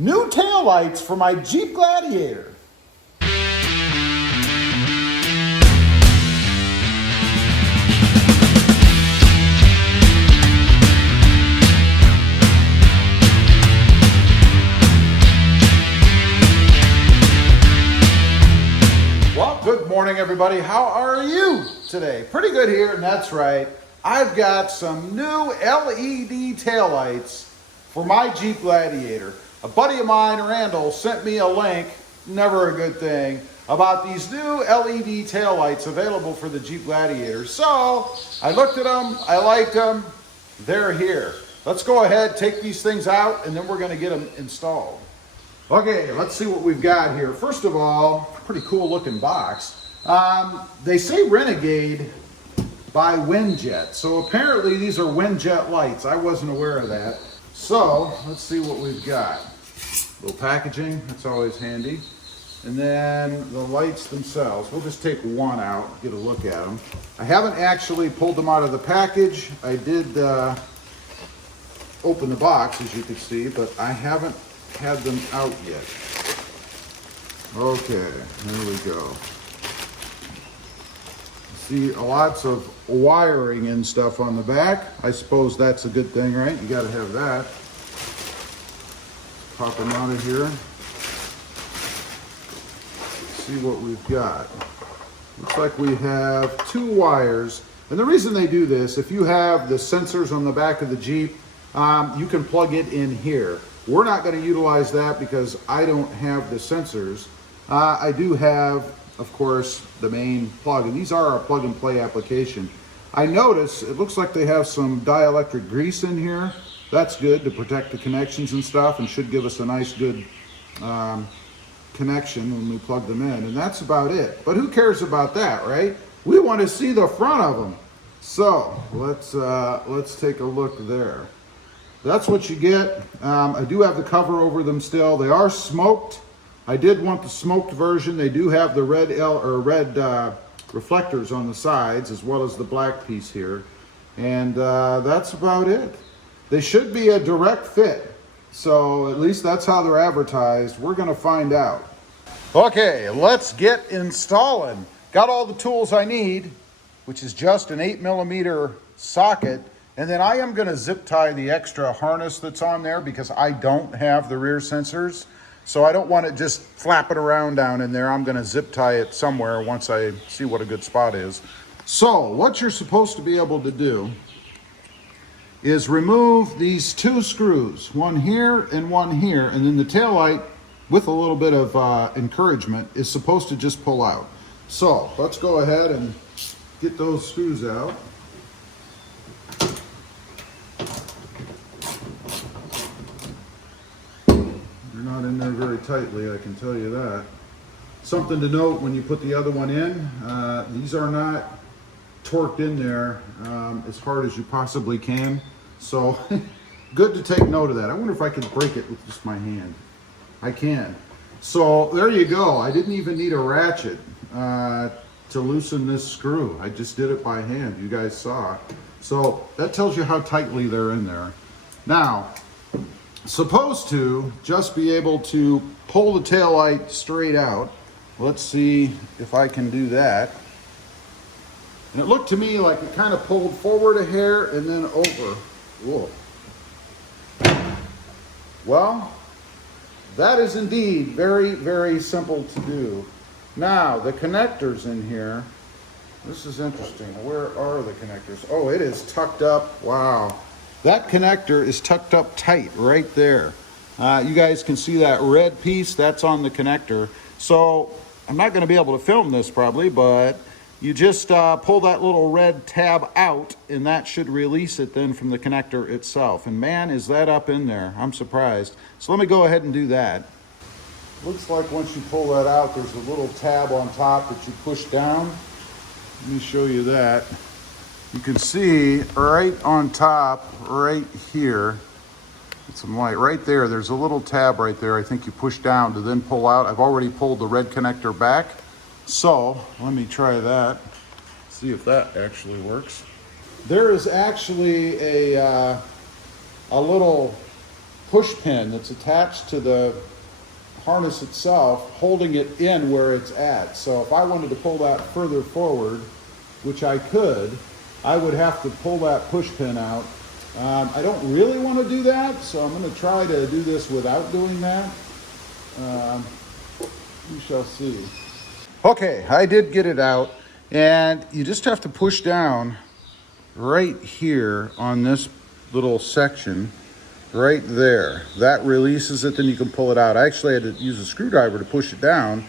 New taillights for my Jeep Gladiator. Well, good morning everybody. How are you today? Pretty good here, and that's right. I've got some new LED taillights for my Jeep Gladiator. A buddy of mine, Randall, sent me a link, never a good thing, about these new LED taillights available for the Jeep Gladiator. So I looked at them, I liked them, they're here. Let's go ahead, take these things out, and then we're gonna get them installed. Okay, let's see what we've got here. First of all, pretty cool looking box. They say Renegade by Winjet. So apparently these are Winjet lights. I wasn't aware of that. So let's see what we've got. Little packaging, that's always handy. And then the lights themselves. We'll just take one out, get a look at them. I haven't actually pulled them out of the package. I did open the box, as you can see, but I haven't had them out yet. Okay, there we go. See lots of wiring and stuff on the back. I suppose that's a good thing, right? You got to have that. Pop them out of here. See what we've got. Looks like we have two wires. And the reason they do this, if you have the sensors on the back of the Jeep, you can plug it in here. We're not going to utilize that because I don't have the sensors. I do have, of course, the main plug, and these are a plug and play application. I notice it looks like they have some dielectric grease in here. That's good to protect the connections and stuff, and should give us a nice good connection when we plug them in, and that's about it. But who cares about that, right? We want to see the front of them. So let's take a look there. That's what you get. I do have the cover over them still. They are smoked. I did want the smoked version. They do have the red reflectors on the sides, as well as the black piece here. And that's about it. They should be a direct fit. So at least that's how they're advertised. We're gonna find out. Okay, let's get installing. Got all the tools I need, which is just an 8mm socket. And then I am gonna zip tie the extra harness that's on there because I don't have the rear sensors. So I don't want it just flapping around down in there. I'm gonna zip tie it somewhere once I see what a good spot is. So what you're supposed to be able to do is remove these two screws, one here and one here, and then the taillight, with a little bit of encouragement, is supposed to just pull out. So let's go ahead and get those screws out. Not in there very tightly, I can tell you that. Something to note when you put the other one in, these are not torqued in there as hard as you possibly can. So good to take note of that. I wonder if I could break it with just my hand. I can. So there you go. I didn't even need a ratchet to loosen this screw. I just did it by hand. You guys saw. So that tells you how tightly they're in there. Now, supposed to just be able to pull the taillight straight out. Let's see if I can do that. And it looked to me like it kind of pulled forward a hair and then over. Whoa. Well, that is indeed very, very simple to do. Now, the connectors in here, this is interesting. Where are the connectors? Oh, it is tucked up. Wow. That connector is tucked up tight right there. You guys can see that red piece, that's on the connector. So I'm not gonna be able to film this probably, but you just pull that little red tab out and that should release it then from the connector itself. And man, is that up in there. I'm surprised. So let me go ahead and do that. Looks like once you pull that out, there's a little tab on top that you push down. Let me show you that. You can see right on top, right here, get some light right there. There's a little tab right there. I think you push down to then pull out. I've already pulled the red connector back. So let me try that, see if that actually works. There is actually a little push pin that's attached to the harness itself, holding it in where it's at. So if I wanted to pull that further forward, which I could, I would have to pull that push pin out. I don't really want to do that, so I'm going to try to do this without doing that. We shall see. Okay, I did get it out, and you just have to push down right here on this little section, right there. That releases it, then you can pull it out. I actually had to use a screwdriver to push it down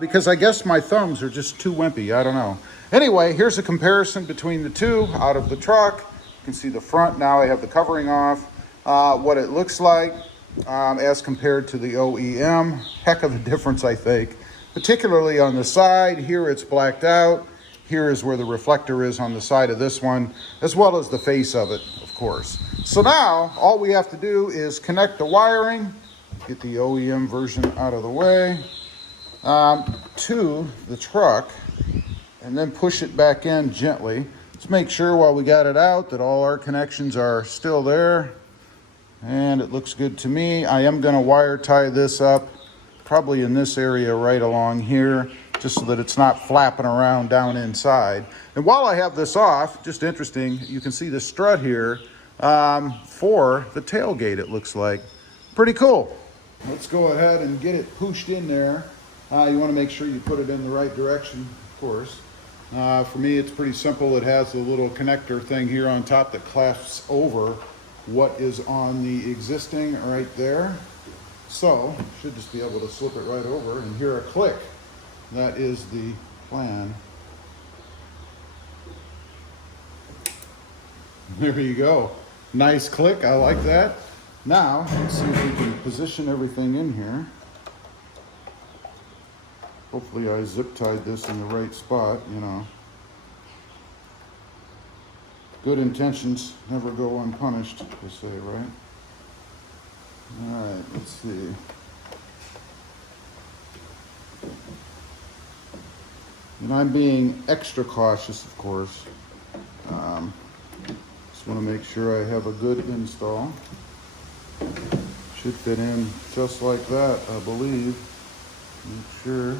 because I guess my thumbs are just too wimpy. I don't know. Anyway, here's a comparison between the two out of the truck. You can see the front now. I have the covering off. What it looks like as compared to the OEM. Heck of a difference, I think. Particularly on the side. Here it's blacked out. Here is where the reflector is on the side of this one, as well as the face of it, of course. So now, all we have to do is connect the wiring, get the OEM version out of the way, to the truck, and then push it back in gently. Let's make sure while we got it out that all our connections are still there, and it looks good to me. I am going to wire tie this up, probably in this area right along here, just so that it's not flapping around down inside. And while I have this off, just interesting, you can see the strut here for the tailgate, it looks like. Pretty cool. Let's go ahead and get it pushed in there. You want to make sure you put it in the right direction, of course. For me, it's pretty simple. It has a little connector thing here on top that clasps over what is on the existing right there. So, should just be able to slip it right over and hear a click. That is the plan. There you go. Nice click. I like that. Now, let's see if we can position everything in here. Hopefully I zip tied this in the right spot, you know. Good intentions never go unpunished, they say, right? All right, let's see. And I'm being extra cautious, of course. Just want to make sure I have a good install. Should fit in just like that, I believe. Make sure.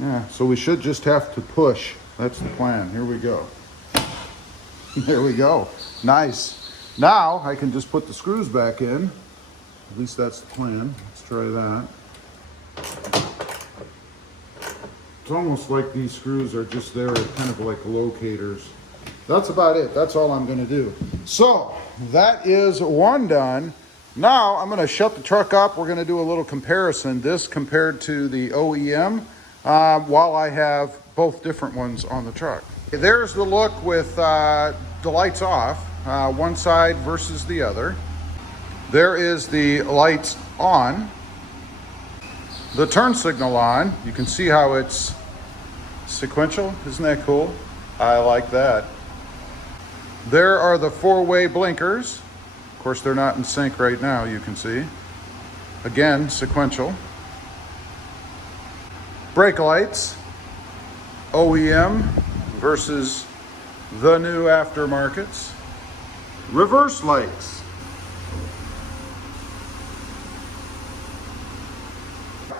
Yeah, so we should just have to push. That's the plan. Here we go. There we go. Nice. Now I can just put the screws back in. At least that's the plan. Let's try that. It's almost like these screws are just there, kind of like locators. That's about it. That's all I'm going to do. So that is one done. Now I'm going to shut the truck up. We're going to do a little comparison. This compared to the OEM while I have both different ones on the truck. There's the look with the lights off, one side versus the other. There is the lights on. The turn signal on. You can see how it's sequential. Isn't that cool? I like that. There are the four-way blinkers. Of course, they're not in sync right now, you can see. Again, sequential. Brake lights. OEM versus the new aftermarkets. Reverse lights.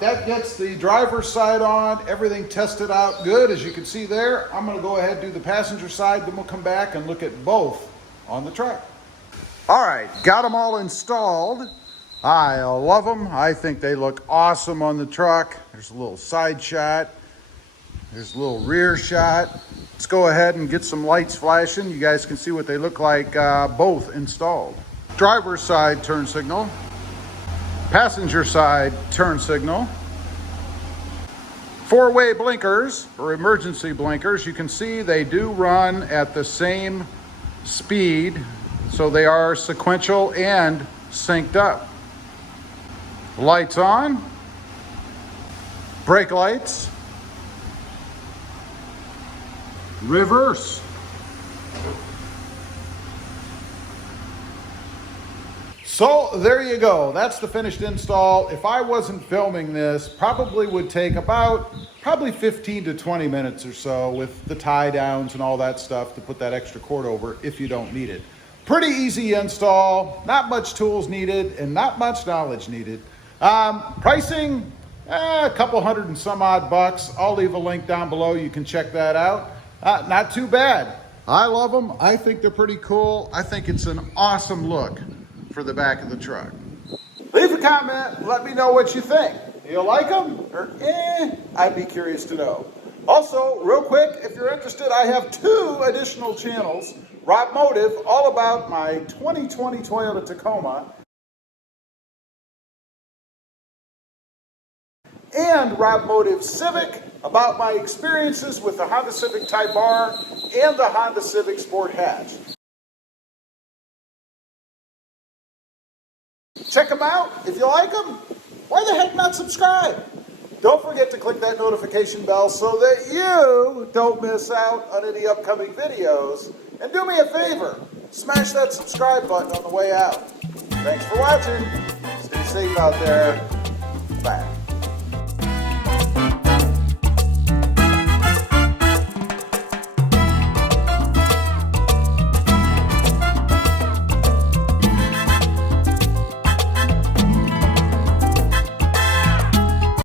That gets the driver's side on, everything tested out good, as you can see there. I'm going to go ahead and do the passenger side, then we'll come back and look at both on the truck. All right, got them all installed. I love them. I think they look awesome on the truck. There's a little side shot. There's a little rear shot. Let's go ahead and get some lights flashing. You guys can see what they look like both installed. Driver's side turn signal. Passenger side turn signal. Four-way blinkers or emergency blinkers. You can see they do run at the same speed, so they are sequential and synced up. Lights on. Brake lights. Reverse. So there you go. That's the finished install. If I wasn't filming this, probably would take about 15 to 20 minutes or so with the tie downs and all that stuff to put that extra cord over if you don't need it. Pretty easy install, not much tools needed and not much knowledge needed. Pricing, a couple hundred and some odd bucks. I'll leave a link down below. You can check that out. Not too bad. I love them. I think they're pretty cool. I think it's an awesome look for the back of the truck. Leave a comment. Let me know what you think. Do you like them? Or I'd be curious to know. Also, real quick, if you're interested, I have 2 additional channels. Rob Motive, all about my 2020 Toyota Tacoma. And Rob Motive Civic, about my experiences with the Honda Civic Type R and the Honda Civic Sport Hatch. Check them out. If you like them, why the heck not subscribe? Don't forget to click that notification bell so that you don't miss out on any upcoming videos. And do me a favor, smash that subscribe button on the way out. Thanks for watching. Stay safe out there. Bye.